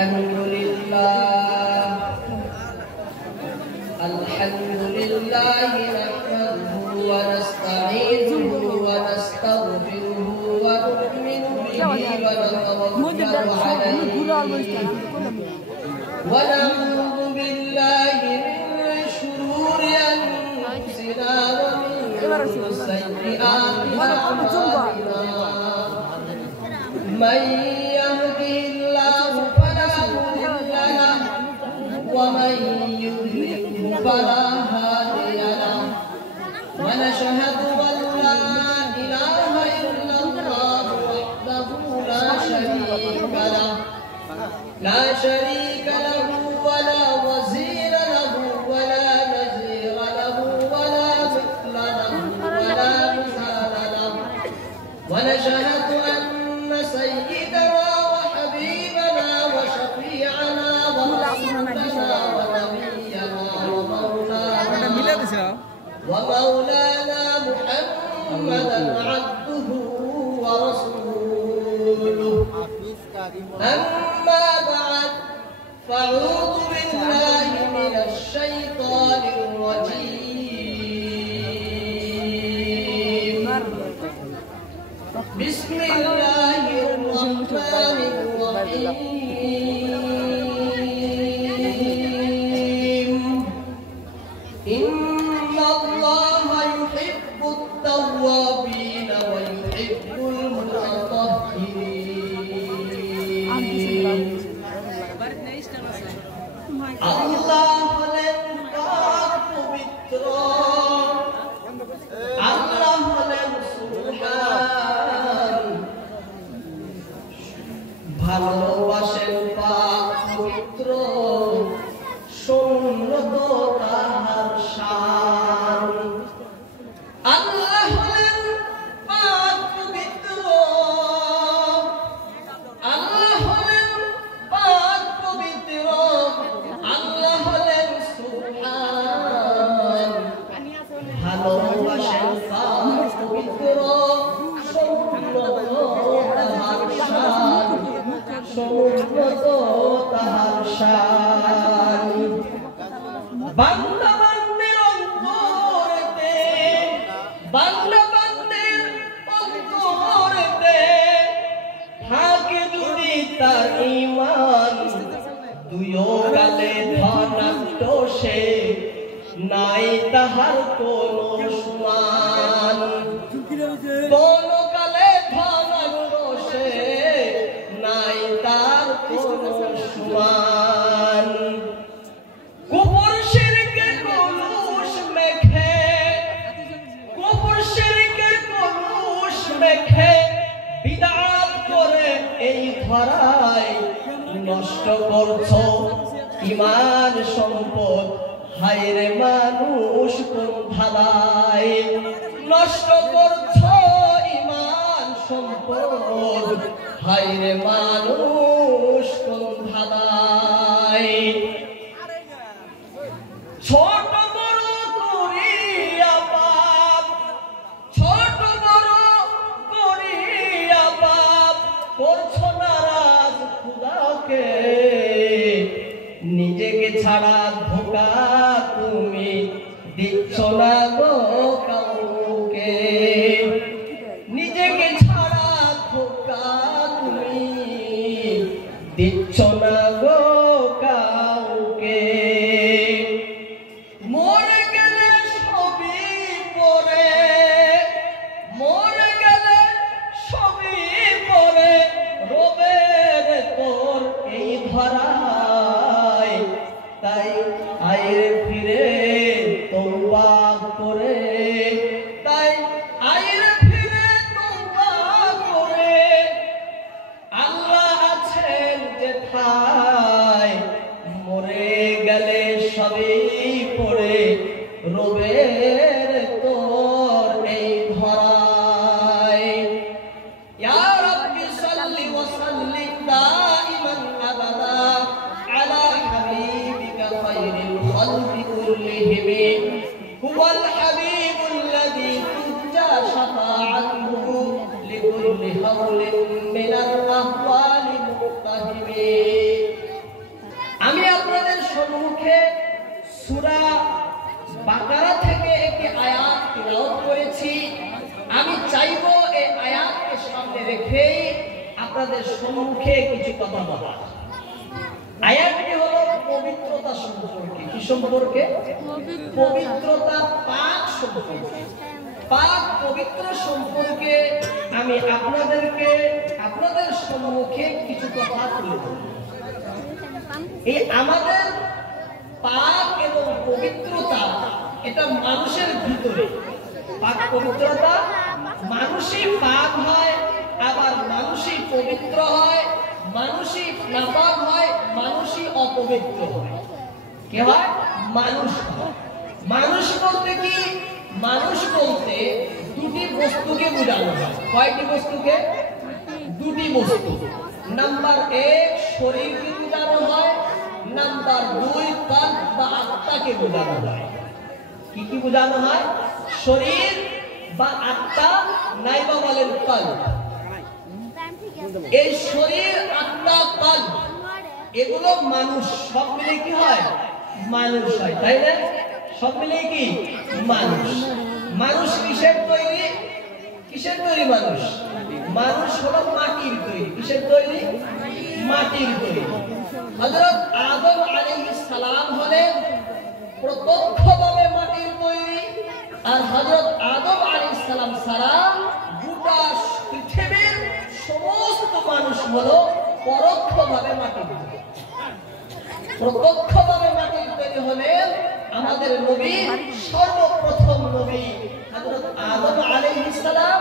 لله نحمده ونستعينه ونستغفره ونؤمن به ونتوكل عليه ونعوذ بالله من شرور أنفسنا ومن سيئات أعمالنا من يهده الله فلا مضل له ومن يضلل فلا هادي له ونشهد أن لا إله إلا الله وحده لا شريك له ولا وزير له ولا نظير له ولا مثل له ولا مثال له ونشهد أن سيدنا وحبيبنا وشفيعنا ورسولنا ونبينا ومولانا محمدا عبده ورسوله أما بعد فأعوذ بالله من الشيطان الرجيم بسم الله الرحمن الرحيم إن الله يحب التوابين ويحب المتطهرين আল্লাহ হলেন পাক পবিত্র আল্লাহ হলেন সুবহান ভালোবাসেন পাক পবিত্র সুন্নত তাহার শান আল্লাহ হলেন পাক পবিত্র আল্লাহ হলেন পাক পবিত্র আল্লাহ হলেন সুবহান ভালোবাসেন পাক পবিত্র সুন্নত তাহার শান সুন্নত তাহার শান বান্দা বান্দির অন্তরেতে বান্দা বান্দির অন্তরেতে থাকে যদি তার ঈমান দুইও গালে ধনাত্ম সে নাই তাহার কোনো সমান কোনো গালে ধনাত্ম সে নাই তার কোনো সমান কুফর শিরকে কলুষ মেখে কুফর শিরকে কলুষ মেখে বিদআত করে এই ধরায় নষ্ট করছো ঈমান সম্পদ হায়রে মানুষ কোন ধারায় নষ্ট করছো ঈমান সম্পদ হায়রে মানুষ কোন ধারায় ছোট বড় করিয়া পাপ ছোট বড় করিয়া পাপ করছো নারাজ খোদাকে নিজেকে ছাড়া ধোঁকা তুমি দিচ্ছ না গো কাউকে নিজেকে ছাড়া ধোঁকা তুমি দিচ্ছ না গো কাউকে মরে গেলে সবই পরে মরে গেলে সবই পরে রবের তোর এই ধরায় তাই আইরে ফিরে তওবা করে তাই আইরে ফিরে তওবা করে আল্লাহ আছেন যেথায় মরে গেলে সবই পড়ে রবের তোর এই ধরায় ইয়া রাব্বি সাল্লি ওয়া সাল্লিম দাইমান আবাদা আলা হাবিবিকা খায়রিল খালকি কুল্লিহিম হুয়াল হাবিবুল্লাযী তুরজা শাফাআতুহু লিকুল্লি হাওলিন মিনাল আহওয়ালি মুক্তাহিম আপনাদের সম্মুখে কিছু কথা বলা। আয়াতটি হলো পবিত্রতা সম্পর্কে। কি সম্পর্কে? পবিত্রতা, পাক সম্পর্কে। পাক পবিত্র সম্পর্কে আমি আপনাদের সম্মুখে কিছু কথা তুলে ধরব। এই আমাদের পাক এবং পবিত্রতা এটা মানুষের ভিতরে। পাক পবিত্রতা মানুষই পাক হয়, আবার মানুষই পবিত্র হয়, মানুষই নাপাক হয়, মানুষই অপবিত্র হয়। কি হয়? মানুষ হয়। মানুষ বলতে কি? মানুষ বলতে দুটি বস্তুকে বোঝানো হয়। কয়টি বস্তুকে? দুটি বস্তু। নাম্বার 1 শরীরকে বোঝানো হয়, নাম্বার 2 কাল বা আত্মাকে বোঝানো হয়। কি কি বোঝানো হয়? শরীর বা আত্মা, নাইবা বলেন কাল। এই শরীর, আত্মা, কাল এগুলো মানুষ সব মিলে কি হয়? মানুষ হয়, তাই না? সব মিলে কি মানুষ? মানুষ কিসের তৈরি? কিসের তৈরি মানুষ? মানুষ হলো মাটির তৈরি। কিসের তৈরি? মাটির তৈরি। হযরত আদম আলাইহিস সালাম হলেন প্রত্যক্ষভাবে মাটির তৈরি, আর হযরত আদম আলাইহিস সালাম ছাড়া গোটা পৃথিবীর সমস্ত মানুষ হলো পরোক্ষভাবে মাটির তৈরি। প্রত্যক্ষভাবে মাটির তৈরি হলেন আমাদের নবী, সর্বপ্রথম নবী হযরত আদম আলাইহিস সালাম।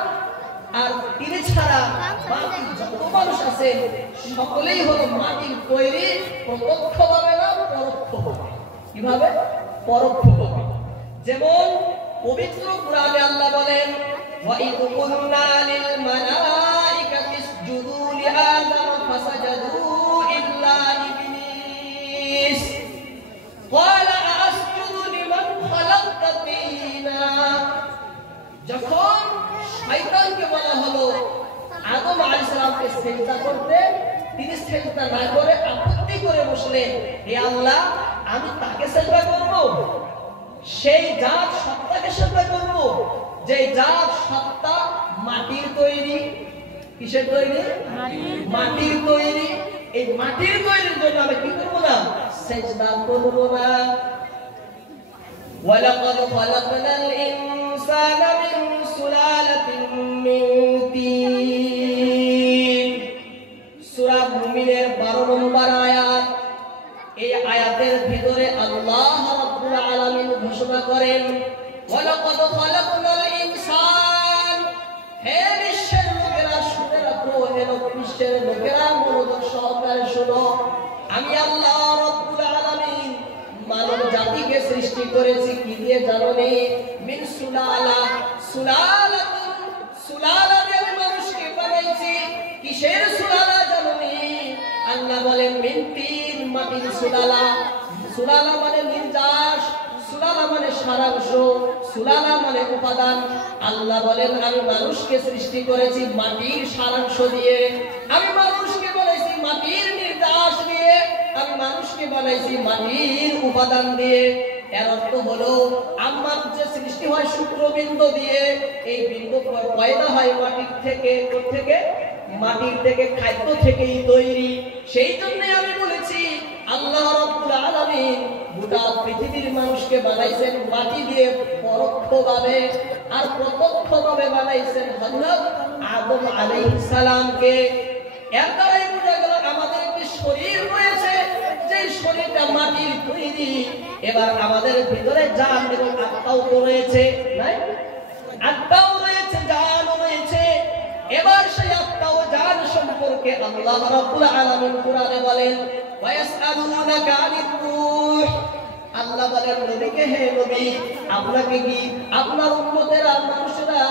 আর তিনি ছাড়া বাকি যত মানুষ আছে সকলেই হলো মাটির তৈরি, প্রত্যক্ষভাবে না পরোক্ষভাবে। কিভাবে? পরোক্ষভাবে। যেমন পবিত্র কোরআনে আল্লাহ বলেন, ওয়া ইয কুলনা লিল মালাইকাতি ইসজুদু লিআদম ফাসাজাদু ইল্লা ইবলিস ক্বালা আসজুদু লিমান খালাকতা তিনা। যখন শয়তানকে বলা হলো আদম আলাইহিস সালামকে সিজদা করতে, তিনি সিজদা না করে আপত্তি করে বসলেন, হে আল্লাহ, আমি তাকে সিজদা করব? সেই জাত সত্তাকে সিজদা করব যে জাত সত্তা মাটির তৈরি। কিসের তৈরি? মাটির তৈরি। এই মাটির তৈরির জন্য আমি কি করব না? সিজদা করব না। ওয়ালাকাদ খালাকনাল ইনসানা মিন সুলালাতিন মিন তিন। সূরা মুমিনের 12 নম্বর আয়াত। এই আয়াতের ভিতরে আল্লাহ রাব্বুল আলামিন ঘোষণা করেন, ওয়ালাকাদ খালাকনাল ইনসান। হে বিশ্বের লোকেরা শুনে রাখো, হে বিশ্বের লোকেরা মনোযোগ সহকারে শোনো, আমি আল্লাহ রাব্বুল আলামিন মানব জাতিকে সৃষ্টি করেছি কি দিয়ে জানো নি? মিন সুলালা। সুলালা দিয়ে মানুষকে বানাইছি। কিসের সুলালা জানো নি? আল্লাহ বলেন মিন তিন, মাটির সুলালা। সুলালা মানে নির্যাস, সুলালা মানে সারাংশ, সুলালা মানে উপাদান। আল্লাহ বলেন আমি মানুষকে সৃষ্টি করেছি মাটির সারাংশ দিয়ে, আমি মানুষকে বানাইছি মাটির নির্যাস দিয়ে, আমি মানুষকে বানাইছি মাটির উপাদান দিয়ে। এর অর্থ হলো আমার যে সৃষ্টি হয় শুক্রবিন্দু দিয়ে, এই বিন্দু পয়দা হয় মাটির থেকে। কোত্থেকে? মাটির থেকে, খাদ্য থেকেই তৈরি। সেই জন্য আমি বলেছি আল্লাহ রাব্বুল আলামিন গোটা পৃথিবীর মানুষকে বানাইছেন মাটি দিয়ে পরোক্ষভাবে, আর প্রত্যক্ষভাবে বানাইছেন হযরত আদম আলাইহিস সালামকে। এর দ্বারাই বোঝা গেল আমাদের একটি শরীর রয়েছে, যে শরীরটা মাটির তৈরি। এবার আমাদের ভিতরে জান এবং আত্মাও রয়েছে, নাই? আত্মাও রয়েছে, জানও রয়েছে। এবার সেই আত্মা ও জান সম্পর্কে আল্লাহ রাব্বুল আলামিন কোরআনে বলেন, ওয়া ইয়াসআলুনাকা আনির রূহ। আল্লাহ বলেন নবীকে, হে নবী, আপনাকে কি আপনার উম্মতেরা মানুষেরা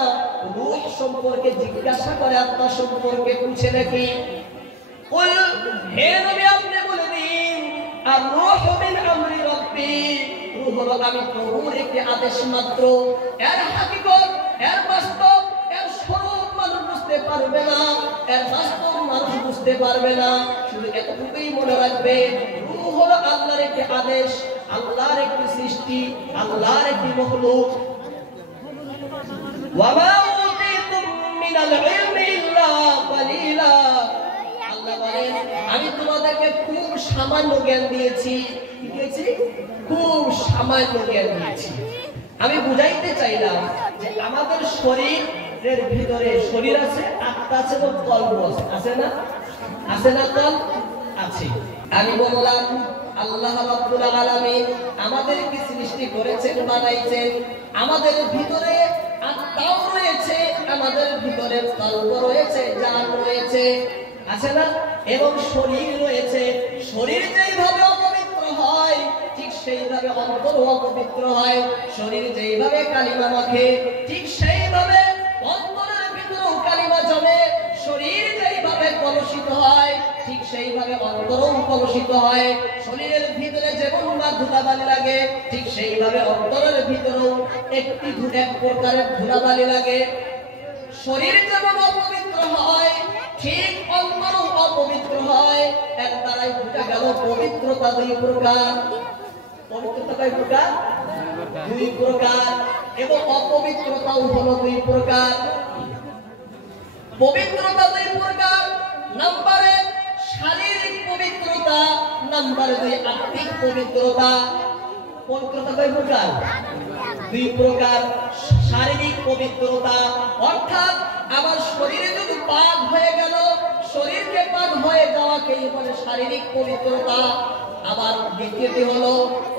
রূহ সম্পর্কে জিজ্ঞাসা করে, আত্মা সম্পর্কে পুছে নাকি? কুল, হে নবী আপনি বলে দিন, আর রূহ মিন আমরি রাব্বি। রূহ হলো আমি প্রভুর একটি আদেশ মাত্র। এর হাকিকত, এর বাস্তব, এর স্বরূপ মানুষ বুঝতে পারবে না, এর বাস্তব মানুষ বুঝতে পারবে না। শুধু এতটুকুই মনে রাখবে, রূহ হলো আল্লাহর একটি আদেশ, আল্লাহর একটি সৃষ্টি, আল্লাহর একটি মখলুক। ওয়া মা উতিতুম মিনাল ইলমি ইল্লা কালিলা। জানেন আমি তোমাদেরকে খুব সামান্য জ্ঞান দিয়েছি। কি দিয়েছি? খুব সামান্য জ্ঞান দিয়েছি। আমি বুঝাইতে চাইলাম যে আমাদের শরীরের ভিতরে শরীর আছে, আত্মা আছে এবং কল্প আছে না? আছে না? কল আছে। আমি বললাম আল্লাহ রাব্বুল আলামিন আমাদেরকে সৃষ্টি করেছেন, বানাইছেন। আমাদের ভিতরে আত্মাও রয়েছে, আমাদের ভিতরে কল্প রয়েছে, জান রয়েছে, আছে না? এবং শরীর রয়েছে। শরীর যেইভাবে অপবিত্র হয় ঠিক সেইভাবে অন্তর অপবিত্র হয়। শরীর যেইভাবে কালিমা মাখে ঠিক সেইভাবে অন্তরের ভিতরেও কালিমা জমে। শরীর যেইভাবে কলুষিত হয় ঠিক সেইভাবে অন্তরও কলুষিত হয়। শরীরের ভিতরে যেমন ধুলাবালি লাগে ঠিক সেইভাবে অন্তরের ভিতরেও এক প্রকারের ধুলাবালি লাগে। শরীর যেমন অপবিত্র হয় ঠিক অন্তরও অপবিত্র হয়। এর দ্বারাই বোঝা গেল পবিত্রতা দুই প্রকার। পবিত্রতা কয় প্রকার? দুই প্রকার। এবং অপবিত্রতাও হলো দুই প্রকার। পবিত্রতা দুই প্রকার। নাম্বার 1 শারীরিক পবিত্রতা, নাম্বার 2 আত্মিক পবিত্রতা। পবিত্রতা কয় প্রকার? দুই প্রকার। শারীরিক পবিত্রতা অর্থাৎ আমার শরীরে যদি পাক হয়ে গেল, শরীরকে পাক হয়ে যাওয়াকেই বলে শারীরিক পবিত্রতা। আবার দ্বিতীয়টি হলো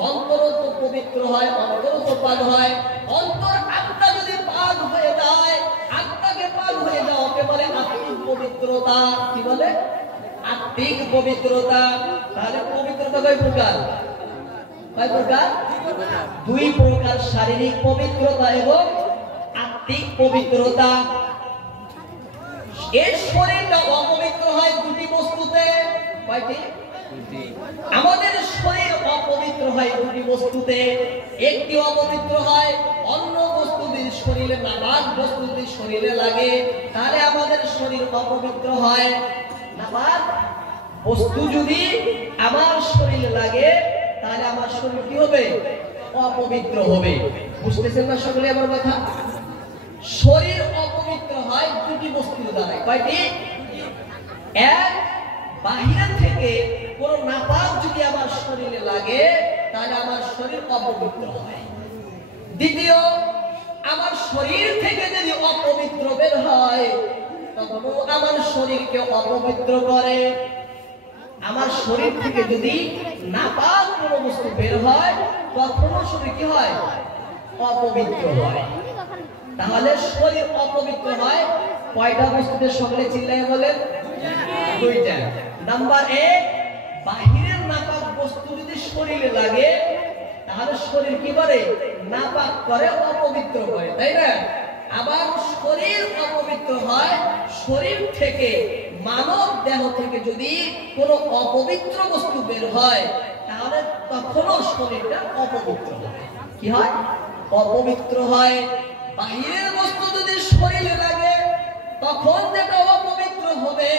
অন্তর তো পবিত্র হয়, অন্তর তো পাক হয়। অন্তর আত্মা যদি পাক হয়ে যায়, আত্মাকে পাক হয়ে যাওয়াকে বলে আত্মিক পবিত্রতা। কি বলে? আত্মিক পবিত্রতা। তাহলে পবিত্রতা কয় প্রকার? কয় প্রকার? দুই প্রকার। শারীরিক পবিত্রতা এবং আত্মিক পবিত্রতা। এই শরীরটা অপবিত্র হয় দুটি বস্তুতে। কয়টি? আমাদের শরীর অপবিত্র হয় দুটি বস্তুতে। একটি অপবিত্র হয় অন্য বস্তু যদি শরীরে নাপাক বস্তু যদি শরীরে লাগে তাহলে আমাদের শরীর অপবিত্র হয়। নাপাক বস্তু যদি আমার শরীরে লাগে তাহলে আমার শরীর কি হবে? অপবিত্র হবে। বুঝতেছেন না সকলে আমার কথা? শরীর অপবিত্র হয় দুটি বস্তুর দ্বারা। কয়টি? এক, বাহির থেকে কোন নাপাক যদি আমার শরীরে লাগে তাহলে আমার শরীর অপবিত্র হয়। দ্বিতীয়, আমার শরীর থেকে যদি অপবিত্র বের হয় তখনও আমার শরীরকে অপবিত্র করে। আমার শরীর থেকে যদি নাপাক কোন বস্তু বের হয় তখনও শরীর কি হয়? অপবিত্র হয়। তাহলে শরীর অপবিত্র হয় কয়টা বস্তুতে? সকলে চিল্লায় বলেন। দুইটা। নাম্বার 1, বাহিরের নাপাক বস্তু যদি শরীরে লাগে তাহলে শরীর কি করে? নাপাক করে, অপবিত্র করে, তাই না? আবার শরীর অপবিত্র হয় শরীর থেকে, মানব দেহ থেকে যদি কোনো অপবিত্র বস্তু বের হয় তাহলে তখনও শরীরটা অপবিত্র হয়। কি হয়? অপবিত্র হয়। বাহিরের বস্তু যদি শরীরে লাগে তখন যেটা অপবিত্র হবে,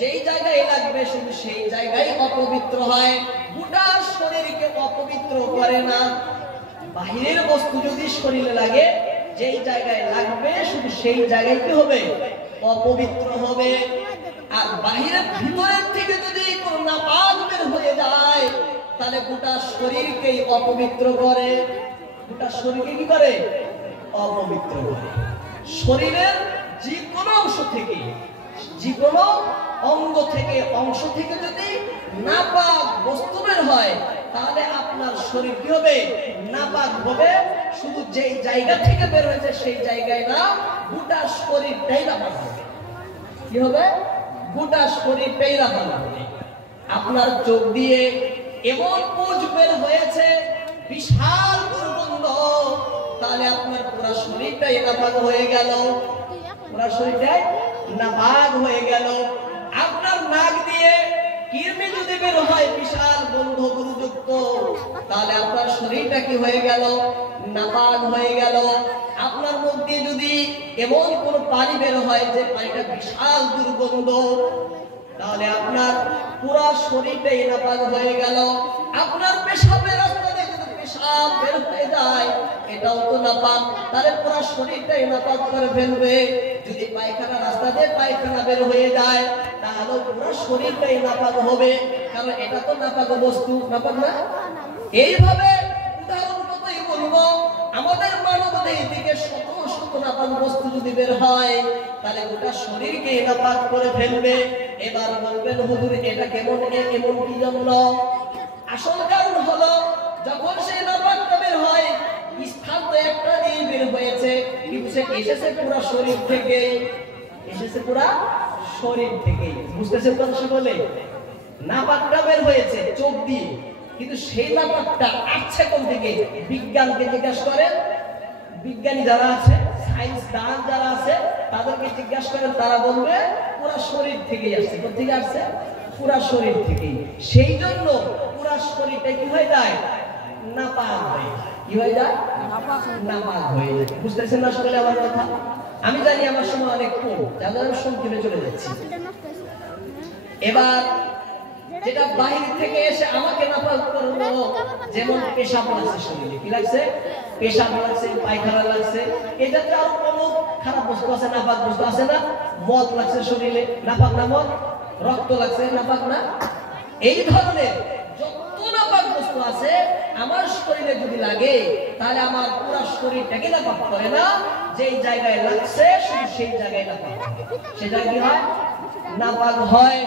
যেই জায়গায় লাগবে শুধু সেই জায়গায় অপবিত্র হয়, গোটা শরীরকে অপবিত্র করে না। বাহিরের বস্তু যদি শরীরে লাগে যেই জায়গায় লাগবে শুধু সেই জায়গায় কি হবে? অপবিত্র হবে। আর বাহিরের ভিতরের থেকে যদি কোনো নাপাক বের হয়ে যায় তাহলে গোটা শরীরকেই অপবিত্র করে। গোটা শরীরকে কি করে? অপবিত্র করে। শরীরের যে কোনো অংশ থেকে, যে কোনো অঙ্গ থেকে, অংশ থেকে যদি নাপাক বস্তু বের হয় তাহলে আপনার শরীর কি হবে? নাপাক হবে। শুধু যেই জায়গা থেকে বের হয়েছে সেই জায়গায় না, গোটা শরীরটাই নাপাক হবে। কি হবে? গোটা শরীরটাই নাপাক হবে। আপনার চোখ দিয়ে এমন পুঁজ বের হয়েছে বিশাল দুর্গন্ধ, তাহলে আপনার পুরো শরীরটাই নাপাক হয়ে গেল। পুরো শরীরটাই নাপাক হয়ে গেল। আপনার নাক দিয়ে কৃমি যদি বের হয় বিশাল গন্ধ দুর্যুক্ত, তাহলে আপনার শরীরটা কি হয়ে গেল? নাপাক হয়ে গেল। আপনার মুখ দিয়ে যদি এমন কোন পানি বের হয় যে পানিটা বিশাল দুর্গন্ধ, তাহলে আপনার পুরো শরীরটাই নাপাক হয়ে গেল। আপনার পেশাবের রাস্তা দিয়ে যদি পেশাব বের হয়ে যায় এটাও তো নাপাক, তাহলে পুরো শরীরটাই নাপাক করে ফেলবে। যদি পায়খানা রাস্তা দিয়ে পায়খানা বের হয়ে যায় তাহলে পুরো শরীরটাই নাপাক হবে, কারণ এটা তো নাপাক বস্তু, নাপাক না? এইভাবে উদাহরণগতই বলবো, আমাদের মানব দেহ থেকে শত শত নাপাক বস্তু যদি বের হয় তাহলে গোটা শরীরকে নাপাক করে ফেলবে। এবার বলবেন হুজুর এটা কেমন কি জন্য? আসল কারণ হলো যখন সেই নাপাকটা বের হয় স্থান তো একটা দিয়ে বের হয়েছে, কিন্তু সে এসেছে পুরো শরীর থেকে, এসেছে পুরো শরীর থেকে। বুঝতেছেন কথা বলে? নাপাকটা বের হয়েছে চোখ দিয়ে, কিন্তু সেই নাপাকটা আসছে কোন থেকে? বিজ্ঞানকে জিজ্ঞাসা করেন, বিজ্ঞানী যারা আছে, সায়েন্স দান যারা আছে তাদেরকে জিজ্ঞাসা করেন, তারা বলবে পুরো শরীর থেকে আসছে। কোথা থেকে আসছে? পুরো শরীর থেকে। সেই জন্য পুরো শরীরটা কি হয়ে যায়? নাপাক হয়ে যায়। কি হয়ে যায়? নাপাক হয়ে যায়। বুঝতেছেন না আসলে আমার কথা? আমি জানি আমার সময় অনেক কম, যার আমি সংক্ষেপে চলে যাচ্ছি। এবার যেটা বাহির থেকে এসে আমাকে নাপাক করলো, যেমন পেশাব লাগছে শরীরে, কি লাগছে? পেশাব লাগছে, পায়খানা লাগছে, এটা তো আর কোনো খারাপ বস্তু আছে, নাপাক বস্তু আছে না? মদ লাগছে শরীরে, নাপাক না মদ? রক্ত লাগছে, নাপাক না? এই ধরনের যত নাপাক বস্তু আছে আমার শরীরে যদি লাগে তাহলে আমার পুরো শরীরটাকে নাপাক করে না, যেই জায়গায় লাগছে শুধু সেই জায়গায় নাপাক, সেটা কি হয়? নাপাক হয়।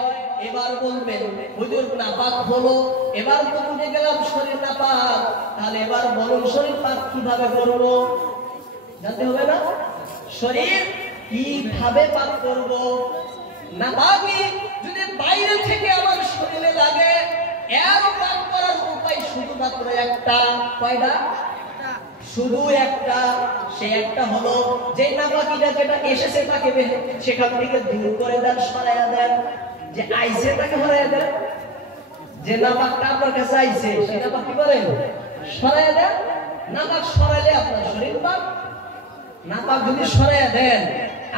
এবার বলবেন হুজুর নাপাক হলো, এবার তো বুঝে গেলাম শরীর নাপাক, তাহলে এবার বলুন শরীর পাক কিভাবে করব? জানতে হবে না? শরীর কিভাবে পাক করব? নাপাকি যদি বাইরে থেকে আমার শরীরে লাগে এর পাক করার উপায় শুধুমাত্র একটা। কয়টা? শুধু একটা। সে একটা হলো যে নাপাকিটা যেটা এসেছে তাকে সেখান থেকে দূর করে দেন, সরাইয়া দেন। যে আইছে তাকে সরাইয়া দেন। যে নাপাকটা আপনার কাছে আইছে সেই নাপাক কি করেন? সরাইয়া দেন। নাপাক সরাইলে আপনার শরীর পাক। নাপাক যদি সরাইয়া দেন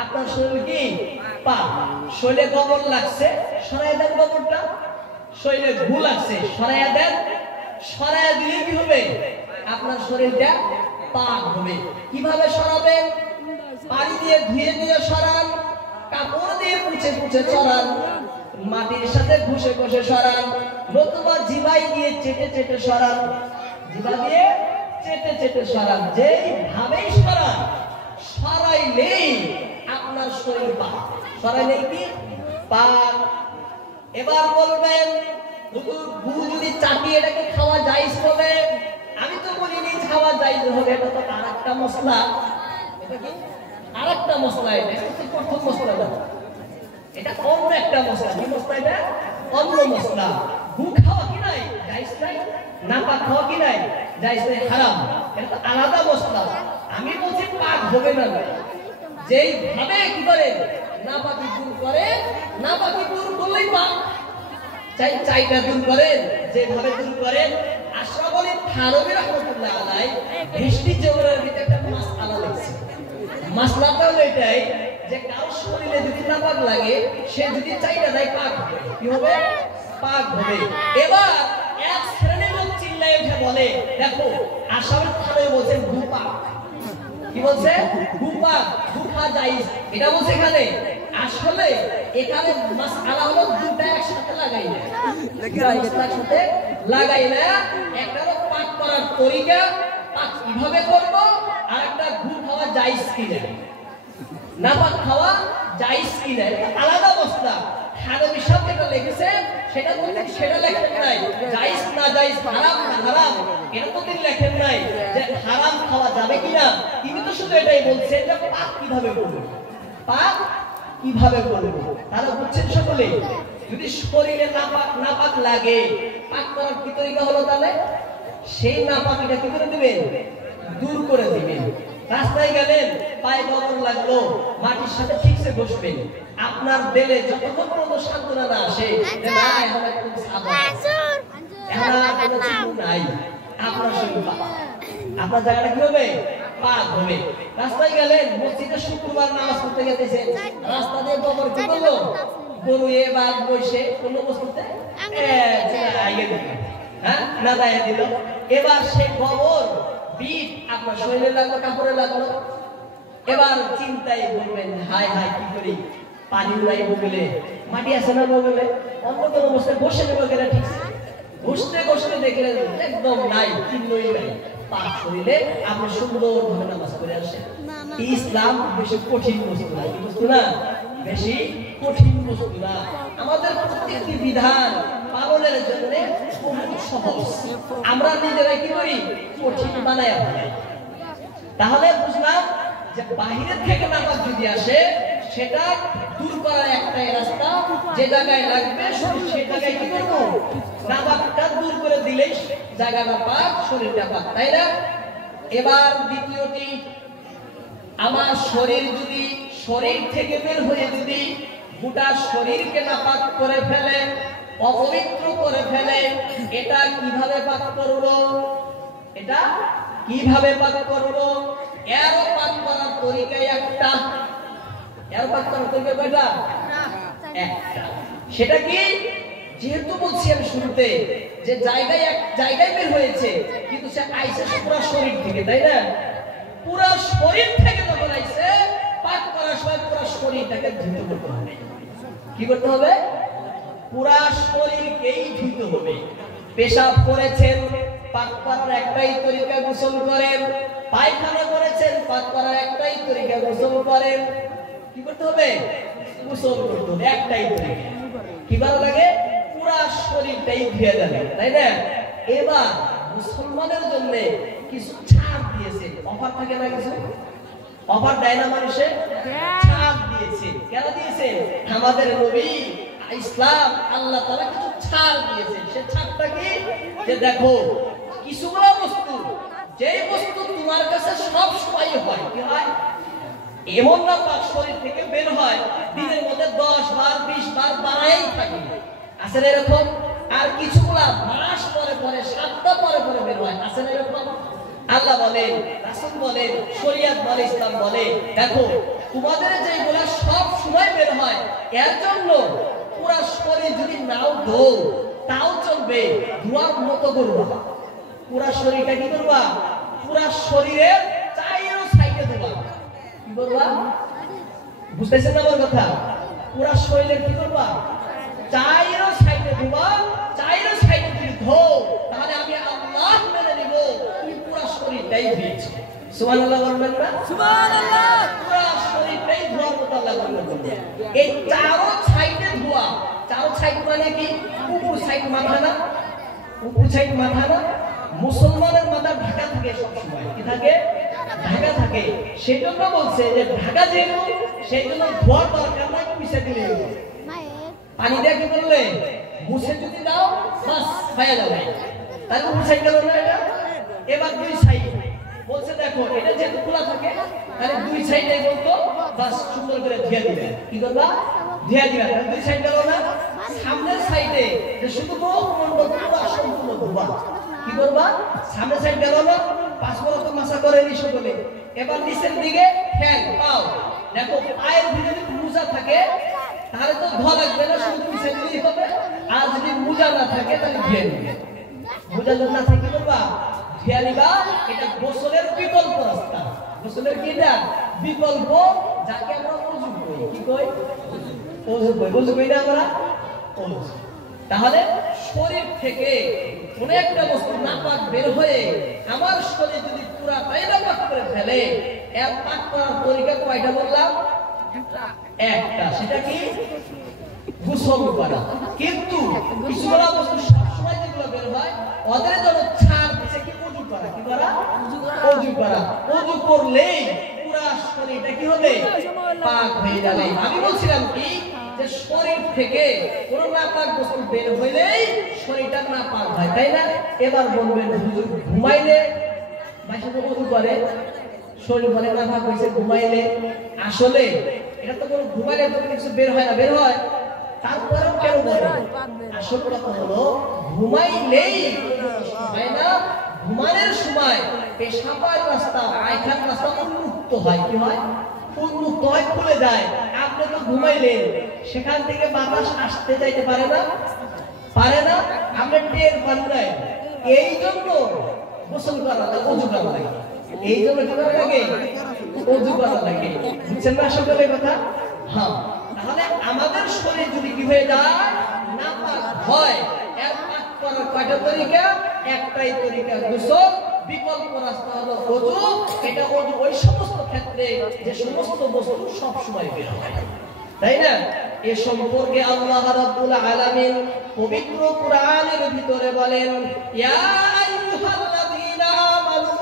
আপনার শরীর কি পাক। শরীরে গোবর লাগছে, সরাইয়া দেন গোবরটা। শরীরে ঘু লাগছে, সরাইয়া দেন। সরাইয়া দিলে কি হবে? আপনার শরীরটা পাক হবে। কিভাবে সরাবেন? পানি দিয়ে ধুয়ে দিয়ে সরান, কাপড় দিয়ে পুছে পুছে সরান, মাটির সাথে ঘষে ঘষে সরান, নতুবা জিভাই দিয়ে চেটে চেটে সরান। জিভা দিয়ে চেটে চেটে সরান। যেই ভাবেই সরান, সরাইলেই আপনার শরীর পাক। সরাইলেই কি পাক। এবার বলবেন হুজুর গু যদি চাটিয়ে এটাকে খাওয়া জায়েজ হবে? আমি তো বলিনি খাওয়া জায়েজ হবে, এটা তো আরেকটা মশলা। এটা কি আরেকটা মশলা? এটা প্রথম মশলা না, এটা অন্য একটা মশলা। কি মশলা এটা? অন্য মশলা। গু খাওয়া কি নাই জায়েজ নাই, নাপাক খাওয়া কি নাই জায়েজ নাই, হারাম। এটা তো আলাদা মশলা। আমি বলছি পাক হবে না। যেই ভাবে কি করে নাপাকি দূর করে, নাপাকি দূর করলেই পাক। চাইটা দূর করেন, যেভাবে দূর করেন। আশরাফ আলী থানভী রাহমাতুল্লাহ আলাইহি বৃষ্টি জবরের ভিতরে একটা মাসআলা লিখছে। মাসলাটা হলো এটাই যে কারো শরীরে যদি নাপাক লাগে সে যদি চাইটা দেয় পাক হবে। কি হবে? পাক হবে। এবার এক শ্রেণীর লোক চিল্লায় উঠে বলে, দেখো আশরাফ থানভী বলেন গু পাক। কি বলছে? গু পাক, গু খাওয়া জায়েজ, এটা বলছে এখানে। আসলে এখানে মাসআলা হলো দুটো একসাথে লাগাই না, একসাথে লাগাই না। একটা হলো পাক করার তরিকা, পাক কিভাবে করব, আর একটা গু খাওয়া জায়েজ কিনা, নাপাক খাওয়া জায়েজ কিনা, আলাদা মশলা। হানাফি সাহেব যেটা লিখেছে সেটা বলতে সেটা লেখেন নাই জায়েজ না জায়েজ, হারাম না হারাম, এটা তো তিনি লেখেন নাই যে হারাম খাওয়া যাবে কিনা। তিনি তো শুধু এটাই বলছেন যে পাক কিভাবে করব, পাক কিভাবে করব। তাহলে বুঝছেন সকলে? যদি শরীরে নাপাক লাগে, পাক করার কি তরিকা হলো? তাহলে সেই নাপাকিটা কি করে দিবেন? দূর করে দিবেন। রাস্তায় গেলেন, পায়ে গোবর লাগলো, মাটির সাথে ঠিকসে বসবেন। আপনার দিলে যতক্ষণ পর্যন্ত সান্ত্বনা না আসে যে না এখন একটু সাবধান, এখন আর কোনো চিন্তা নাই, আপনার শরীর পাক, আপনার জায়গাটা কি হবে? পাক হবে। রাস্তায় গেলেন, মসজিদে শুক্রবার নামাজ পড়তে গেছেন, রাস্তা দিয়ে গোবর কি করলো? গরু এবার বসে কোন বস্তুতে হ্যাঁ না দাঁড়িয়ে দিল। এবার সেই গোবর বিট আপনার শরীরে লাগলো, কাপড়ে লাগলো, এবার চিন্তায় বলবেন হায় হায় কি করি, পানি নাই বগলে, মাটি আছে না বগলে, অন্য কোনো অবস্থায় বসে নেবো গেলে ঠিক ঘষতে ঘষতে দেখলেন একদম নাই, চিহ্নই নাই। পাক করিলে আপনি সুন্দরভাবে নামাজ পড়ে আসেন। ইসলাম বেশি কঠিন বস্তু না, কি বস্তু না, বেশি কঠিন বস্তু না। আমাদের প্রত্যেকটি বিধান পালনের জন্য খুব সহজ, আমরা নিজেরাই কি করি, কঠিন বানায় ফেলি। তাহলে বুঝলাম যে বাহিরের থেকে নাপাক যদি আসে সেটা দূর করার একটাই রাস্তা, যে জায়গায় লাগবে সেই জায়গায় কি করবো, নাপাকটা দূর করে দিলেই জায়গাটা পাক, শরীরটা পাক, তাই না? এবার দ্বিতীয়টি, আমার শরীর যদি শরীর থেকে বের হয়ে যদি গোটা শরীরকে নাপাক করে ফেলে, অপবিত্র করে ফেলে, এটা কিভাবে পাক করবো, এটা কিভাবে পাক করবো? এর পাক করার তরিকা একটা, এর পাক করার তরিকা কয়টা? একটা। সেটা কি? যেহেতু বলছি আমি শুরুতে যে জায়গায় এক জায়গায় বের হয়েছে, কিন্তু সে আইছে পুরো শরীর থেকে, তাই না? পুরো শরীর থেকে যখন আইছে, পাক করার সময় পুরো শরীরটাকে ধুতে করতে হবে। কি করতে হবে? পুরো শরীরকেই ধুতে হবে। পেশাব করেছেন, পাক করার একটাই তরিকা গোসল করেন। পায়খানা করেছেন, পাক করার একটাই তরিকা গোসল করেন। কি করতে হবে? গোসল করতে হবে, একটাই তরিকা। কি ভালো লাগে? পুরো শরীরটাই ধুয়ে যাবে, তাই না? এবার মুসলমানের জন্য কিছু ছাড় দিয়েছে, অফার থাকে না, কিছু অফার দেয় না মানুষে, ছাড় দিয়েছে। কেন দিয়েছে? আমাদের নবী ইসলাম আল্লাহ তাআলা কিছু ছাড় দিয়েছে। সে ছাড়টা কি? যে দেখো কিছুগুলো বস্তু, যেই বস্তু তোমার কাছে সব সময় হয়, কি হয়, এমন না পাক শরীর থেকে বের হয় দিনের মধ্যে 10 বার 20 বার বানাই থাকে, আছে না এরকম? আর কিছুগুলা মাস পরে পরে, সপ্তাহ পরে পরে বের হয়, আছে না এরকম? আল্লাহ বলেন, রাসূল বলেন, শরীয়ত বলে, ইসলাম বলে, দেখো তোমাদের যেগুলা সব সময় বের হয়, এর জন্য পুরো শরীর যদি নাও ধো তাও চলবে, ধোয়ার মতো করবা। পুরো শরীরটা কি করবা? পুরো শরীরের চাইরো সাইডে ধোবা। কি করবা? বুঝতেছেন না আমার কথা? পুরো শরীরের কি করবা? চাইরো সাইডে ধোবা। চাইরো সাইডে যদি ধো তাহলে আমি আল্লাহ মেনে নিব তুমি পুরো শরীরটাই ধুয়েছো। সুবহানাল্লাহ বলবেন না? সুবহানাল্লাহ। পুরো শরীরটাই ধোয়ার মতো আল্লাহ বলবেন। এই চারো সাইডে ধোয়া, চারো সাইড মানে কি? উপর সাইড মাথা না, উপর সাইড মাথা না, মুসলমানের মাথা ঢাকা থাকে সব সময়, কি থাকে? ঢাকা থাকে। সেজন্য বলছে যে ঢাকা যেহেতু, সেজন্য ধোয়ার দরকার নাই, মুছে দিলে পানি দিয়ে কি করলে মুছে যদি দাও বাস হয়ে যাবে। তাহলে মুছে গেল না এটা? এবার দুই সাইড বলছে দেখো এটা যেহেতু খোলা থাকে, তাহলে দুই সাইডে বলতো বাস সুন্দর করে ধুয়ে দিবে। কি করবা? ধুয়ে দিবে। দুই সাইড গেল না? সামনের সাইডে যে শুধু মুখ মন্ডল পুরো সম্পূর্ণ ধোবা। কি করবা? সামনের সাইড গেল না? পাঁচ বড় তো মাসা করে নি সকলে। এবার নিচের দিকে ঠ্যাং, পাও, দেখো পায়ের ভিতরে যদি মোজা থাকে তাহলে তো ধোয়া লাগবে না, শুধু পিছিয়ে দিলেই হবে। আর যদি মোজা না থাকে তাহলে ধুয়ে নিবে। মোজা যদি না থাকে কি করবা? ধুয়ে নিবা। এটা গোসলের বিকল্প রাস্তা। গোসলের কি? এটা বিকল্প, যাকে আমরা ওযু কই। কি কই? ওযু কই। ওযু কই না আমরা? ওযু। তাহলে শরীর থেকে কোন একটা বস্তু নাপাক বের হয়ে আমার শরীর যদি পুরাটাই নাপাক করে ফেলে, এর পাক করার তরিকা কয়টা বললাম? একটা। সেটা কি? গোসল করা। কিন্তু কিছুগুলা বস্তু সবসময় যেগুলো বের হয় ওদের জন্য ছাড় দিচ্ছে কি? ওযু করা। কি করা? ওযু করা। ওযু করলেই পুরা শরীরটা কি হবে? পাক হয়ে যাবে। আমি বলছিলাম কি যে শরীর থেকে কোন নাপাক বস্তু বের হইলেই শরীরটা নাপাক হয়, তাই না? এবার বলবেন হুজুর ঘুমাইলে মাইশা তো ওযু করে, শরীর বলে নাপাক হইছে ঘুমাইলে। আসলে এটা তো কোনো ঘুমাইলে তো কিছু বের হয় না, বের হয়। তারপরেও কেন বলে? আসল কথা হলো ঘুমাইলেই হয় না, ঘুমানোর সময় পেশাবের রাস্তা, পায়খানার রাস্তা উন্মুক্ত হয়। কি হয়? উন্মুক্ত হয়, খুলে যায়। আপনি তো ঘুমাইলেন, সেখান থেকে বাতাস আসতে যাইতে পারে না, পারে না, আপনি টের পান নাই। এই জন্য গোসল করা লাগে, ওযু করা লাগে। এই জন্য কি করা লাগে? ওযু করা লাগে। বুঝছেন না সকলে কথা? হ্যাঁ, তাহলে আমাদের শরীর যদি কি হয়ে যায়, নাপাক হয়, এর পাক করার কয়টা তরিকা? একটাই তরিকা, গোসল। বিকল্প রাস্তা হলো ওযু। এটা ওযু ওই সমস্ত ক্ষেত্রে যে সমস্ত বস্তু সব সময় বের হয়, তাই না? এ সম্পর্কে আল্লাহ রাব্বুল আলামিন পবিত্র কোরআনের ভিতরে বলেন, ইয়া আইয়ুহাল্লাযীনা আমানু,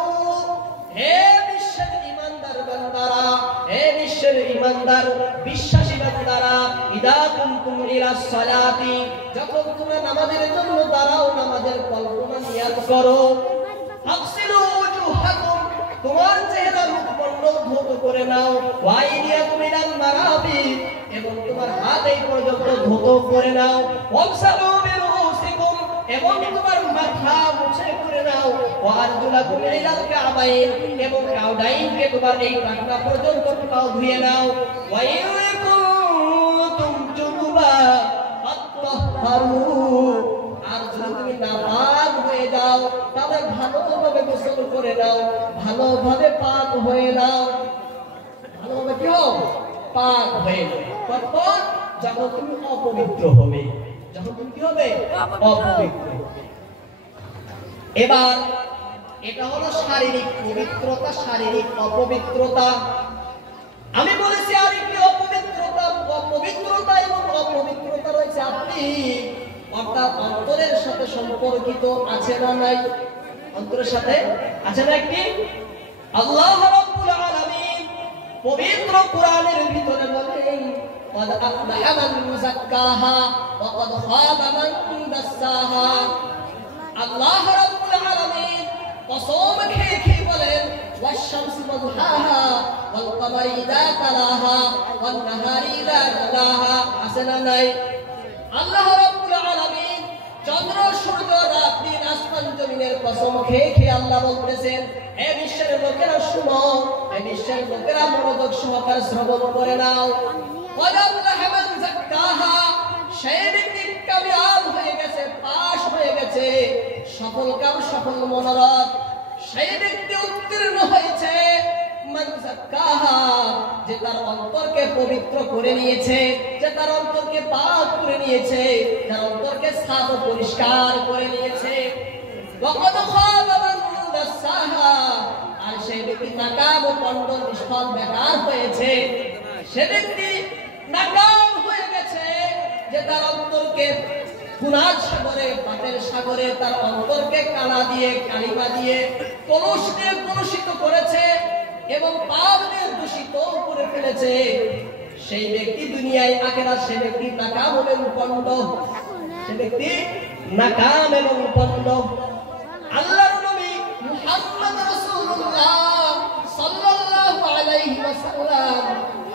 হে বিশ্বের ঈমানদার বান্দারা, হে বিশ্বের ঈমানদার বিশ্বাসী বান্দারা, ইদা কুনতুম ইলাস সালাতি, যখন তোমরা নামাজের জন্য দাঁড়াও, নামাজের কল্পনা নিয়াত করো, আগসিলু ওজুহাকুম, তোমার চেহারা মুখমণ্ডল ধৌত করে নাও, ওয়াইদিয়াকুম ইলাল মারাফিক, এবং তোমার হাত এই পর্যন্ত ধৌত করে নাও, ওয়ামসাহু বিরুসিকুম, এবং তোমার মাথা মুছে করে নাও, ওয়ারজুলাকুম ইলাল কাবাইন, এবং কাউডাইনকে তোমার এই টাকনা পর্যন্ত পাও ধুয়ে নাও, ওয়াইকুম জুনুবা ফাত্তাহহারু, আর যদি তুমি নাপাক হয়ে যাও তাহলে ভালোভাবে গোসল করে নাও, ভালোভাবে পাক হয়ে নাও। ভালোভাবে কি হও? পাক হয়ে নাও। কখন? যখন তুমি অপবিত্র হবে, যখন তুমি কি হবে? অপবিত্র। এবার এটা হলো শারীরিক পবিত্রতা, শারীরিক অপবিত্রতা। আমি বলেছি আরেকটি অপবিত্রতা, অপবিত্রতা এবং অপবিত্রতা রয়েছে আপনি, অর্থাৎ অন্তরের সাথে সম্পর্কিত আছে না নাই? অন্তরের সাথে আছে না একটি? আল্লাহ রাব্বুল আলামিন পবিত্র কোরআনের ভিতরে বলেন, قد أفلح من زكاها وقد خاب من دساها। আল্লাহ রাব্বুল আলামিন কসম খেয়ে খেয়ে বলেন, ওয়াশ-শামসি ওয়াদুহাহা ওয়াল কমারি ইযা তালাহা ওয়ান নাহারি ইযা জালাহা, আছে না নাই? আল্লাহ রাব্বুল আলামিন চন্দ্র, সূর্য, রাত, দিন, আসমান, জমিনের কসম খেয়ে খেয়ে আল্লাহ বলতেছেন, হে বিশ্বের লোকেরা শুনো, হে বিশ্বের লোকেরা মনোযোগ সহকারে শ্রবণ করে নাও। قد أفلح من زكاها, সেই ব্যক্তি কামিয়াব হয়ে গেছে, পাস হয়ে গেছে, সফল কাম, সফল মনোরথ। সেই ব্যক্তি উত্তীর্ণ হয়েছে, মান যাক্কাহা, যে তার অন্তরকে পবিত্র করে নিয়েছে, যে তার অন্তরকে পাক করে নিয়েছে, তার অন্তরকে সাফ ও পরিষ্কার করে নিয়েছে। ওয়াকাদ খাবা মান দাসাহা, আর সেই ব্যক্তি নাকাম ও পণ্ড, নিষ্ফল, বেকার হয়েছে। সে ব্যক্তি নাকাম হয়ে গেছে, যে তার অন্তরকে গুনাহ সাগরে, পাপের সাগরে তার অন্তরকে কালা দিয়ে, কালিমা দিয়ে, কলুষ দিয়ে কলুষিত করেছে এবং পাপ দিয়ে দূষিত করে ফেলেছে। সেই ব্যক্তি দুনিয়ায় আখিরাত, সে ব্যক্তি নাকাম এবং পণ্ড, সে ব্যক্তি নাকাম এবং পণ্ড। আল্লাহর নবী মুহাম্মদ রাসূলুল্লাহ সাল্লাল্লাহু আলাইহি ওয়াসাল্লাম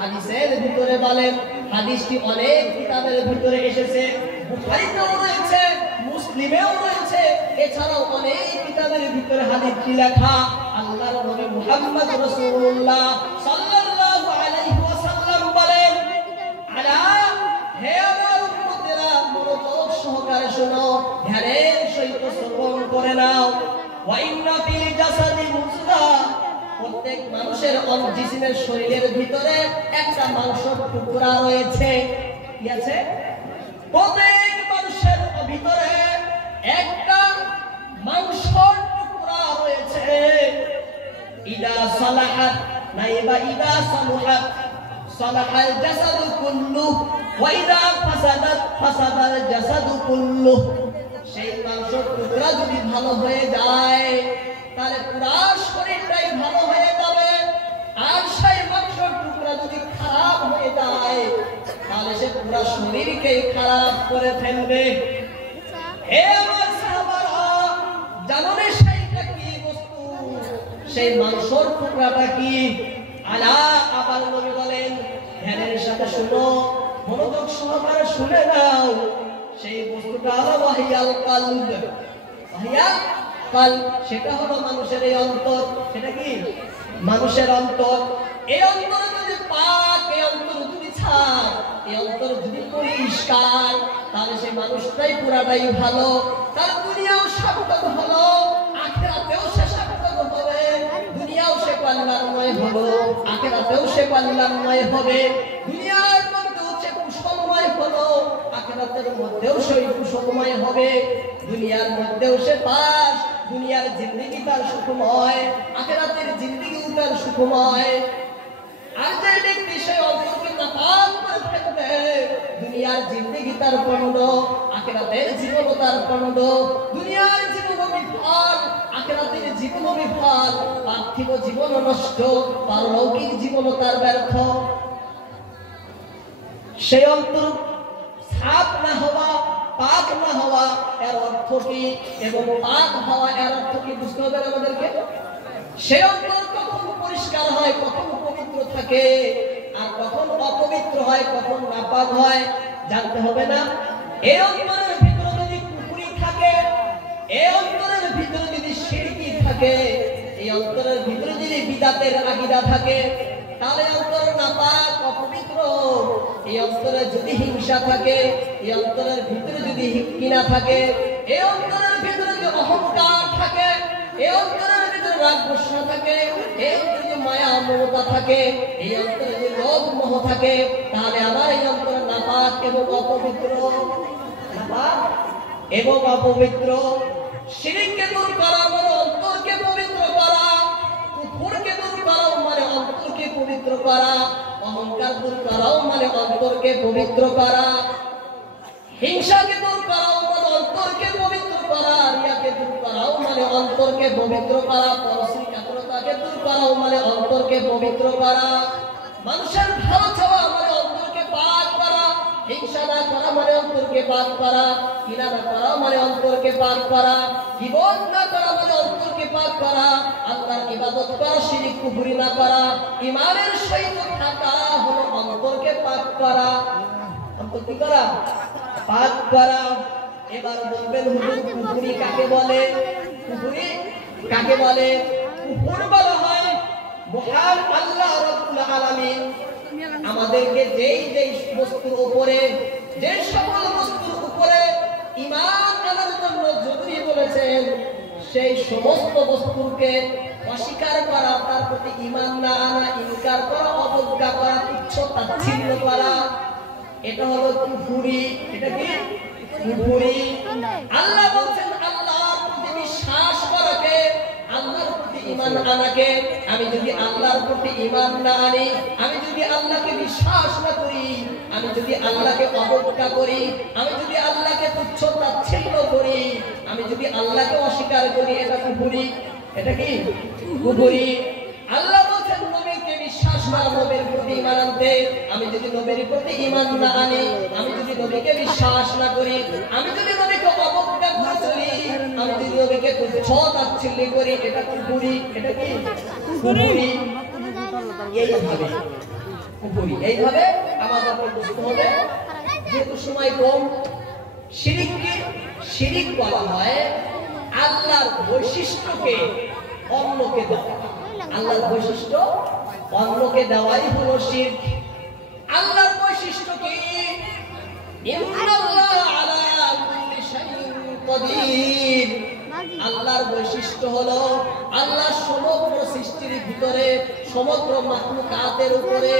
হাদিসের ভিতরে বলেন, হাদিসটি অনেক কিতাবের ভিতরে এসেছে, বুখারীতেও রয়েছে, মুসলিমেও রয়েছে, এছাড়াও অনেক কিতাবের ভিতরে হাদিসটি লেখা। আল্লাহর নবী মুহাম্মদ রাসূলুল্লাহ সাল্লাল্লাহু আলাইহি ওয়াসাল্লাম বলেন, আলা, হে আমার উম্মতেরা, মনোযোগ সহকারে শোনো, ধ্যানের সহিত শ্রবণ করে নাও। ওয়া ইন্না ফিল জাসাদি মুযগা, প্রত্যেক মানুষের জিসিমের শরীরের ভিতরে একটা মাংসের টুকরা রয়েছে। কি আছে? প্রত্যেক মানুষের ভিতরে একটা মাংসের টুকরা রয়েছে। ইদা সালাহাত নাইবা ইদা সালুহাত সালাহাল জাসাদু কুল্লু ওয়া ইদা ফাসাদাত ফাসাদাল জাসাদু কুল্লু। সেই মাংসের টুকরা যদি ভালো হয়ে যায় তাহলে পুরো শরীরটাই ভালো হয়ে যাবে, আর সেই মাংসের টুকরা যদি খারাপ হয়ে যায় তাহলে সে পুরো শরীরকে খারাপ করে ফেলবে। হে আমার সাহাবারা, জানো না সেইটা কি বস্তু? সেই মাংসের টুকরাটা কি? আলা, আবার নবী বলেন, ধ্যানের সাথে শুনো, মনোযোগ সহকারে শুনে নাও। সেই বস্তুটা হলো ওয়াহিয়াল কলব। ওয়াহিয়াল কলব, সেটা হলো মানুষের এই অন্তর। সেটা কি? মানুষের অন্তর। এই অন্তর যদি পাক, এই অন্তর যদি ছাড়, এই অন্তর যদি পরিষ্কার, তাহলে সেই মানুষটাই পুরাটাই ভালো। তার দুনিয়াও সার্থক হলো, আখিরাতেও সে সার্থক হবে, দুনিয়াও আখিরাতেও সে কল্যাণময় হবে। দুনিয়ার মধ্যেও সে কুশলময় হলো, আখিরাতের মধ্যেও সে কুশলময় হবে। দুনিয়ার মধ্যেও সে পাস, দুনিয়ার জিন্দেগি তার সুখময়, আখিরাতের জিন্দেগি তার সুখময়। আর যে ব্যক্তি সে অন্তরকে নাপাক করে ফেলবে, দুনিয়ার জিন্দেগি তার পণ্ড, আখিরাতের জীবন তার পণ্ড। দুনিয়ার জীবন বিফল, আখিরাতের জীবন বিফল, পার্থিব জীবন নষ্ট, পারলৌকিক জীবন তার ব্যর্থ। সেই অন্তর সাফ না হওয়া, পাক না হওয়া এর অর্থ কি, এবং পাক হওয়া এর অর্থ কি বুঝতে হবে আমাদেরকে। সে অন্তর কখন পরিষ্কার হয়, কখন পবিত্র থাকে, আর কখন অপবিত্র হয়, কখন নাপাক হয় জানতে হবে না। এই অন্তরের ভিতরে যদি কুফরি থাকে, এই অন্তরের ভিতরে যদি শিরকি থাকে, এই অন্তরের ভিতরে যদি বিদআতের আকীদা থাকে, তাহলে অন্তর নাপাক অপবিত্র। এই অন্তরে যদি হিংসা থাকে, এই অন্তরের ভিতরে যদি কিনা থাকে, এই অন্তরের ভিতরে যদি অহংকার থাকে, এই অন্তরের ভিতরে রাগ গোসা থাকে, এই অন্তরে যদি মায়া মমতা থাকে, এই অন্তরে যদি লোভ মোহ থাকে, তাহলে আমার এই অন্তর নাপাক এবং অপবিত্র। নাপাক এবং অপবিত্র। শিরককে দূর করা মানে অন্তরকে পবিত্র করা, কুফরকে দূর করা মানে অন্তরকে পবিত্র করা, অহংকার দূর করাও মানে অন্তরকে পবিত্র করা, হিংসাকে দূর করাও মানে অন্তরকে পবিত্র করা, রিয়াকে দূর করাও মানে অন্তরকে পবিত্র করা, পরশ্রী কাতরতাকে দূর করাও মানে অন্তরকে পবিত্র করা, মানুষের ভালো চাওয়া মানে অন্তরকে পাক করা, হিংসা না করা মানে অন্তরকে পাক করা, কিনা না করা মানে অন্তরকে পাক করা, গীবত না করা মানে অন্তরকে পাক করা, আল্লাহর ইবাদত করা, শিরক কুফরি না করা, ঈমানের সহিত থাকা হলো অন্তরকে পাক করা। অন্তর কি করা? পাক করা। এবার বলবেন হুজুর কুফরি কাকে বলে? কুফরি কাকে বলে? কুফর বলা হয় মহান আল্লাহ রাব্বুল আলামিন আমাদেরকে যেই যেই বস্তুর উপরে, যে সকল বস্তুর উপরে ঈমান আনার জন্য জরুরি বলেছেন, সেই সমস্ত বস্তুকে অস্বীকার করা, তার প্রতি ঈমান না আনা, ইনকার করা, অবজ্ঞা করা, তুচ্ছ তাচ্ছিল্য করা, এটা হলো কুফরি। এটা কি? কুফরি। আল্লাহ বলছেন আল্লাহর প্রতি বিশ্বাস করাকে, আল্লাহর প্রতি ঈমান আনাকে। আমি যদি আল্লাহর প্রতি ঈমান না আনি, আমি যদি আল্লাহকে বিশ্বাস না করি, আমি যদি আল্লাহকে অবজ্ঞা করি, আমি যদি আল্লাহকে তুচ্ছ তাচ্ছিল্য করি, আমি যদি আল্লাহকে অস্বীকার করি, এটা কুফরি। এটা কি? কুফরি। আল্লাহ বলছেন নবীকে বিশ্বাস না, নবীর প্রতি ঈমান আনতে। আমি যদি নবীর প্রতি ঈমান না আনি, আমি যদি নবীকে বিশ্বাস না করি, আমি যদি নবীকে অবজ্ঞা করে চলি, আমি যদি নবীকে তুচ্ছ তাচ্ছিল্য করি, এটা কুফরি। এটা কি? কুফরি। এইভাবে কুফরি, এইভাবে আমাদের বুঝতে হবে। যেহেতু সময় কম, শিরক কি? শিরক বলা হয় আল্লাহর বৈশিষ্ট্যকে অন্যকে দেওয়া। আল্লাহর বৈশিষ্ট্য অন্যকে দেওয়াই হলো শিরক। আল্লাহর বৈশিষ্ট্য কি? ইন্নাল্লাহ আলা কুল্লি শাইইন কাদির। আল্লাহর বৈশিষ্ট্য হলো আল্লাহ সমগ্র সৃষ্টির ভিতরে, সমগ্র মাখলুকাতের উপরে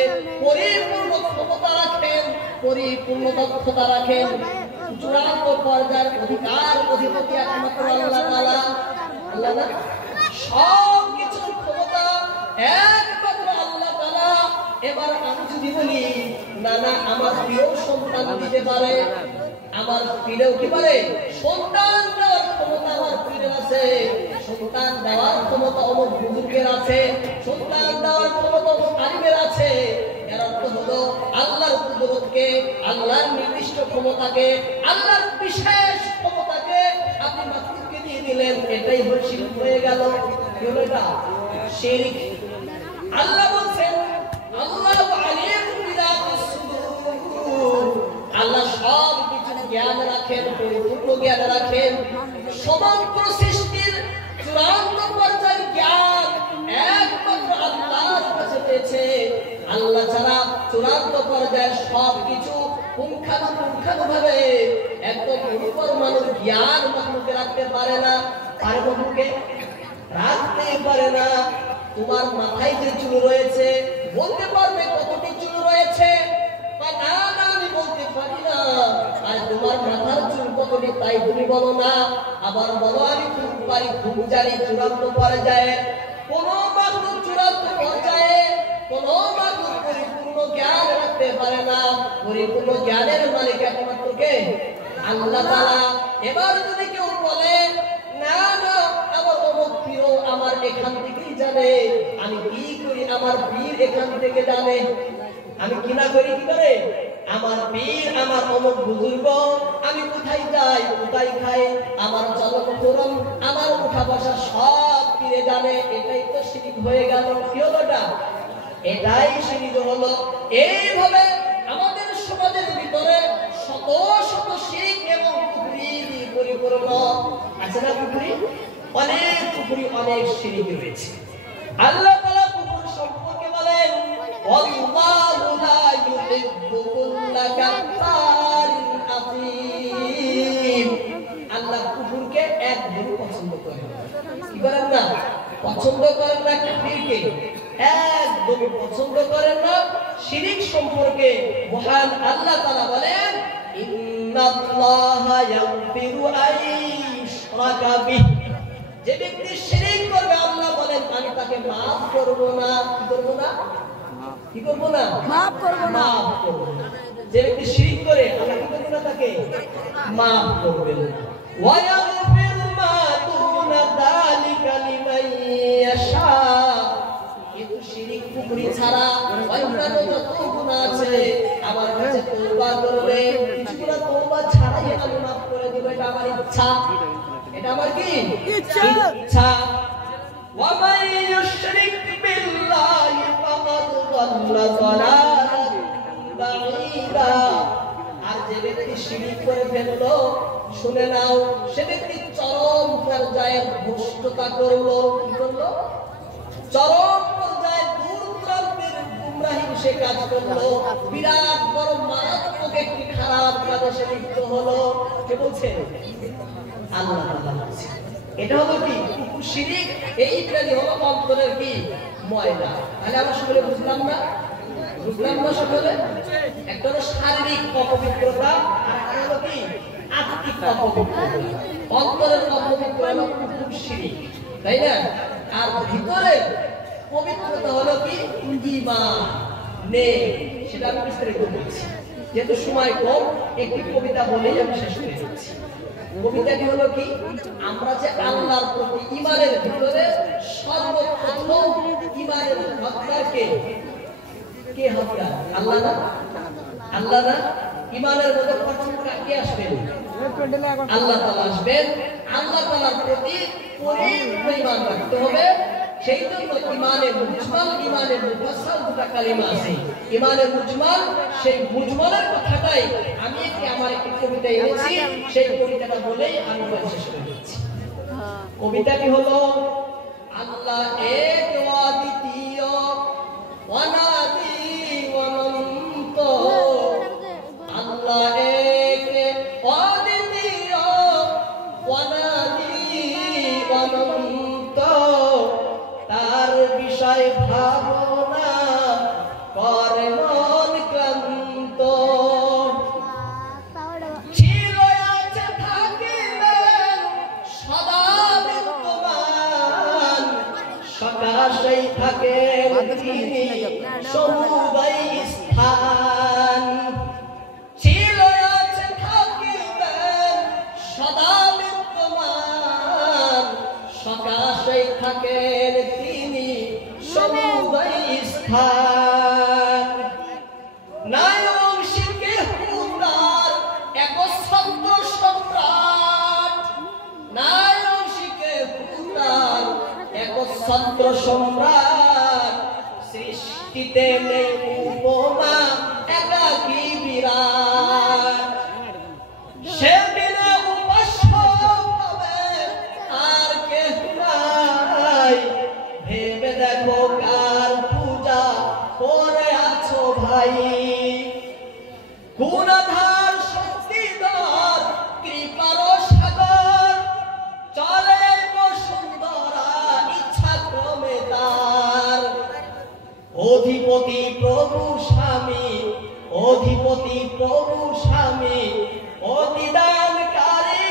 পরিপূর্ণ ক্ষমতা রাখেন, পরিপূর্ণ দক্ষতা রাখেন। চূড়ান্ত পর্যায়ের অধিকার অধিপতি একমাত্র আল্লাহ তাআলা। আল্লাহ না, সব কিছুর ক্ষমতা একমাত্র আল্লাহ তাআলা। এবার আমি যদি বলি না না আমার প্রিয় সন্তান দিতে পারে, আমার পীরেও কি পারে? সন্তান দেওয়ার ক্ষমতা আমার পীরের আছে, সন্তান দেওয়ার ক্ষমতা অমুক বুজুর্গের আছে, সন্তান দেওয়ার ক্ষমতা অমুক আলিমের আছে। এর অর্থ হলো আল্লাহর কুদরতকে, আল্লাহর নির্দিষ্ট ক্ষমতাকে, আল্লাহর বিশেষ ক্ষমতাকে আপনি মাখলুককে দিয়ে দিলেন, এটাই শিরক হয়ে গেল। কি হলো এটা? শিরক। আল্লাহ বলছেন আল্লাহু আলিমুন বিযাতিস সুদূর। আল্লাহ সব কিছু জ্ঞান রাখেন, পরিপূর্ণ জ্ঞান রাখেন। সমগ্র সৃষ্টির চূড়ান্ত পর্যায়ের জ্ঞান একমাত্র আল্লাহর কাছে পেয়েছে। আল্লাহ ছাড়া চূড়ান্ত পর্যায়ের সব কিছু পুঙ্খানুপুঙ্খানুভাবে একদম পরিপূর্ণ জ্ঞান মাখলুকে রাখতে পারে না। পারে মাখলুকে? রাখতেই পারে না। তোমার মাথায় যে চুল রয়েছে, বলতে পারবে কতটি চুল রয়েছে? না না, আমি বলতে পারি না। আর তোমার মাথার চুল কতটি তাই তুমি বলো না। আবার বলো আমি খুব পারি, খুব জানি। চূড়ান্ত পর্যায়ে কোন মানুষ চূড়ান্ত পর্যায়ে কোন মানুষ পরিপূর্ণ জ্ঞান রাখতে পারে না। পরিপূর্ণ জ্ঞানের মালিক একমাত্র কে? আল্লাহ তাআলা। এবার যদি কেউ বলে না না, আমার অমুক পীর আমার এখান থেকেই জানে, আমি কি করি আমার পীর এখান থেকে জানে, আমি কি না করি কি করে? আমার পীর আমার অমুক বুজুর্গ, আমি কোথায় যাই কোথায় খাই, আমার জন্মকরণ আমার উঠা বসা সব পীরে জানে। এটাই তো শিরক হয়ে গেল। কি হলো এটা? এটাই শিরক হলো। এইভাবে আমাদের সমাজের ভিতরে শত শত শিরক এবং কুফরি পরিপূর্ণ আছে না? কুফরি অনেক, কুফরি অনেক শিরক রয়েছে। আল্লাহ তাআলা কুফর সম্পর্কে বলেন ওয়াল্লাহু লা ইউহিব্বু কুল্লা কাফফারিন আযীম। আল্লাহ কুফরকে একদম পছন্দ করেন না। কি করেন না? পছন্দ করেন না কুফরকে, একদম পছন্দ করেন না। শিরক সম্পর্কে মহান আল্লাহ তাআলা বলেন ইন্নাল্লাহা ইয়াগফিরু আইয়ুশরাকা বিহি। যে ব্যক্তি শিরক করবে আল্লাহ বলেন আমি তাকে maaf করব না। কি করব না? কি করব না? maaf করব না। maaf করব না। যে ব্যক্তি শিরক করে আল্লাহ কি করবে না? তাকে maaf করবেন না। ওয়া ইয়াগফিরু মা দুনা যালিকা লিমান ইয়াশা। কিন্তু শিরক কুফরি ছাড়া অন্যান্য যত গুনাহ আছে আমার কাছে তওবা করলে কিছু গুনাহ তওবা ছাড়াই আমি maaf করে দেব। এটা আমার ইচ্ছা, এটা আমার কি ইচ্ছা। ওয়া মান ইউশরিক বিল্লাহি ফাকাদ যাল্লা যালালান বাঈদা। আর যে ব্যক্তি শিরক করে ফেললো, শুনে নাও, সে ব্যক্তি চরম পর্যায়ে ভ্রষ্টতা করলো। কি করলো? চরম পর্যায়ে দূরদূরান্তের গুমরাহি সে কাজ করলো। বিরাট বড় মারাত্মক একটি খারাপ কাজে সে লিপ্ত হলো। কে বলছে? আল্লাহ তাআলা বলছে। এটা হলো কি? কুফর শিরক। এইটাই হলো অন্তরের কি? ময়লা। তাহলে আমরা সকলে বুঝলাম না? বুঝলাম না সকলে? একটা হলো শারীরিক অপবিত্রতা, আর একটা হলো কি? আত্মিক অপবিত্রতা। অন্তরের অপবিত্রতা হলো কুফর শিরক, তাই না? আর ভিতরে পবিত্রতা হলো কি? ঈমান নেই। সেটা আমি বিস্তারিত বলছি, যেহেতু সময় কম একটি কবিতা বলেই আমি শেষ করে দিচ্ছি। কবিতাটি হলো কি? আমরা যে আল্লাহর প্রতি ঈমানের ভিতরে সর্বপ্রথম ঈমানের হকদারকে, কে হকদার? আল্লাহ না? আল্লাহ না? ঈমানের মধ্যে প্রথম কে আসবেন? আল্লাহ তাআলা আসবেন। আল্লাহ তাআলার প্রতি পরিপূর্ণ ঈমান রাখতে হবে। সেই জন্য ঈমানের মুজমাল, ঈমানের মুফাসসাল দুটো কালিমা আছে। ঈমানের মুজমাল, সেই মুজমালের কথাটাই আমি আমার একটি কবিতা এনেছি। সেই কবিতাটা বলেই আমি শেষ করে দিচ্ছি। কবিতাটি হলো আল্লাহ এক অদ্বিতীয় অনাদি অনন্ত। আল্লাহ এক অদ্বিতীয় অনাদি অনন্ত। তার বিষয় ভাবনা করে মন ক্লান্ত। ছিল আছে থাকিবেন সদা বিদ্যমান। সকাশেই থাকেন তিনি সমুদয় স্থান। ছিল আছে থাকিবেন সদা বিদ্যমান। সকাশেই থাকেন তিনি সমুদয় স্থান। নায়ক শিখে হুদার একচ্ছত্র সম্রাট। নায়ক শিখে হুদার একচ্ছত্র সম্রাট। সৃষ্টিতে নেই উপমা, একাকী বিরাট। সে বিনা উপাস্য হবে আর কেহ নাই। ভেবে দেখো কার পূজা করে আছো ভাই। গুণাধার শক্তিধর কৃপার সাগর। চলে বসুন্ধরা ইচ্ছা ক্রমে তার। অধিপতি অধিপতি প্রভু স্বামী, অধিপতি প্রভু স্বামী, অতিদানকারী,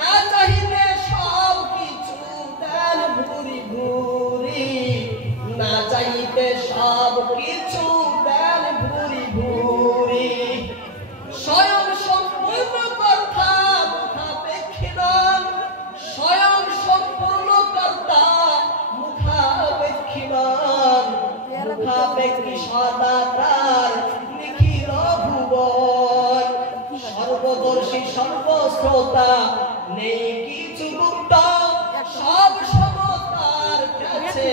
না চাহিতে সব কিছু দেন ভুরি ভুরি, না চাইতে সব কিছু দেন ভুরি ভুরি। স্বয়ং সম্পূর্ণ কর্তা মুখাপেক্ষী নন, স্বয়ং সম্পূর্ণ কর্তা মুখাপেক্ষী নন, মুখাপেক্ষী সদা তার নিখিল ভুবন। সর্বদর্শী সর্বশ্রোতা, নেই কিছু গুপ্ত, সব সমতার কাছে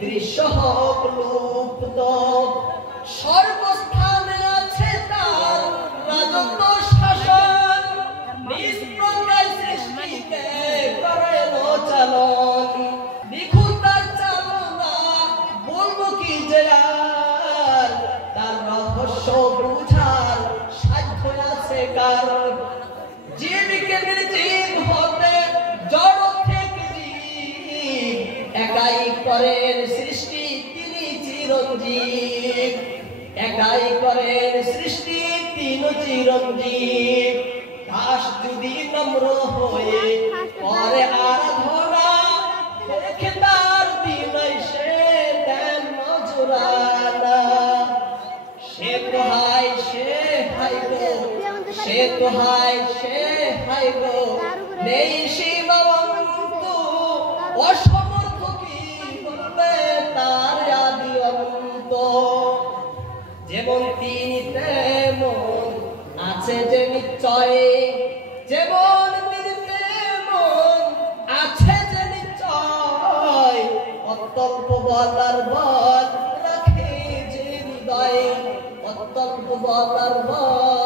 দৃশ্য হোক লুপ্ত। সর্বস্থানে আছে তার রাজত্ব শাসন, নিষ্প্রজ্ঞায় সৃষ্টিকে করেন চালন। দেখুন তার চালনা, বলবো কি যে আর, তার রহস্য বুঝার সাধ্য আছে কার। জীবকে নির্জীব হতে, জড় থেকে জীব, একাই করেন সৃষ্টি তিনি চিরঞ্জীব, একাই করেন সৃষ্টি তিনি চিরঞ্জীব। দাস যদি নম্র হয়ে করে আরাধনা, দেখে তার বিনয় সে দেন নজরানা। সে তো হায় সে হায় গো, সে তো হায় সে হায় গো, নেই সীমাবন্ত, অসমর্থ কি বলবে তার আদি অন্ত। যেমন তিনি তেমন আছে যে নিশ্চয়, যেমন তিনি তেমন আছে যে নিশ্চয়, অত্যল্প বলার বল রাখে যে হৃদয়, অত্যল্প বলার বল